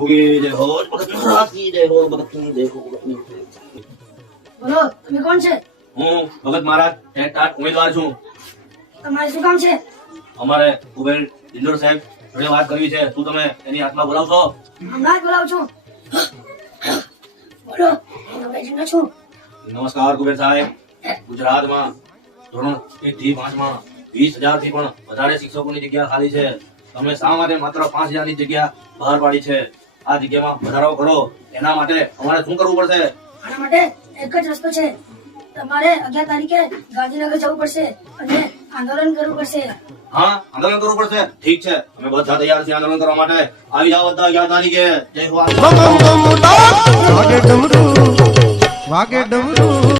प्रभु की जय हो, भगत महाराज की जय हो, भगत की जय हो, भगत की जय हो। બોલો તમે કોણ છે? હું ભગત મહારાજ ટેટ ઉમેદવાર છું. તમારે શું કામ છે? અમારે કુબેર ડિંડોર સાહેબ જોડે વાત કરવી છે. શું તમે એની હાથમાં બોલાવશો? હમણાં જ બોલાવું છું. બોલો હું નવરાજનો છું. નમસ્કાર કુબેર સાહેબ. ગુજરાતમાં ધોરણ 1 થી 5 માં 20,000 થી પણ વધારે શિક્ષકોની જગ્યા ખાલી છે. તમે શા માટે માત્ર 5,000 ની જગ્યા બહાર પાડી છે? આ જગ્યામાં વધારો કરો એના માટે અમારે શું કરવું પડશે? આના માટે એક જ રસ્તો છે. તમારે 11 તારીખે ગાંધીનગર જવું પડશે અને આંદોલન કરવું પડશે. હા, આંદોલન કરવું પડશે. ઠીક છે, અમે બધા તૈયાર છીએ આંદોલન કરવા માટે. આવી જાઓ બધા 11 તારીખે. જય હો. વાગે ડમરૂ